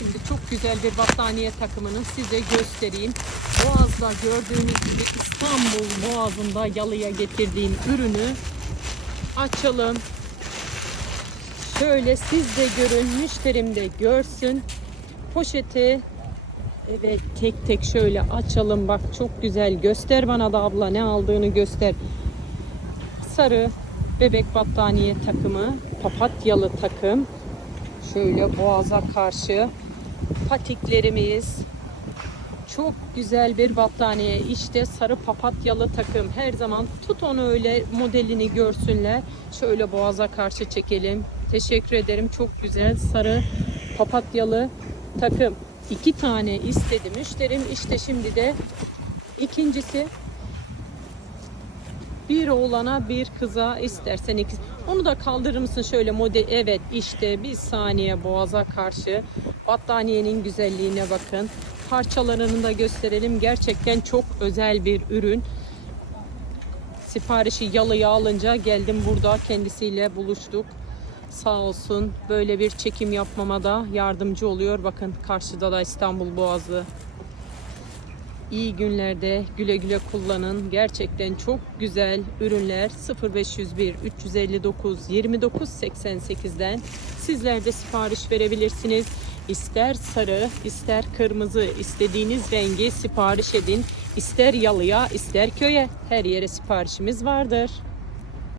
Şimdi çok güzel bir battaniye takımını size göstereyim. Boğaz'da gördüğünüz gibi İstanbul Boğazı'nda yalıya getirdiğim ürünü açalım. Şöyle siz de görün, müşterim de görsün. Poşeti evet tek tek şöyle açalım. Bak çok güzel. Göster bana da abla ne aldığını göster. Sarı bebek battaniye takımı, papatyalı takım. Şöyle boğaza karşı patiklerimiz. Çok güzel bir battaniye. İşte sarı papatyalı takım. Her zaman tut onu öyle modelini görsünler. Şöyle boğaza karşı çekelim. Teşekkür ederim. Çok güzel sarı papatyalı takım. İki tane istedi müşterim. İşte şimdi de ikincisi bir oğlana bir kıza istersen iki. Onu da kaldırır mısın şöyle model? Evet işte bir saniye boğaza karşı battaniyenin güzelliğine bakın. Parçalarını da gösterelim. Gerçekten çok özel bir ürün. Siparişi yalıya alınca geldim burada kendisiyle buluştuk. Sağ olsun böyle bir çekim yapmama da yardımcı oluyor. Bakın karşıda da İstanbul Boğazı İyi günlerde güle güle kullanın. Gerçekten çok güzel ürünler 0501 359 29 88'den sizler de sipariş verebilirsiniz. İster sarı, ister kırmızı istediğiniz rengi sipariş edin. İster yalıya, ister köye her yere siparişimiz vardır.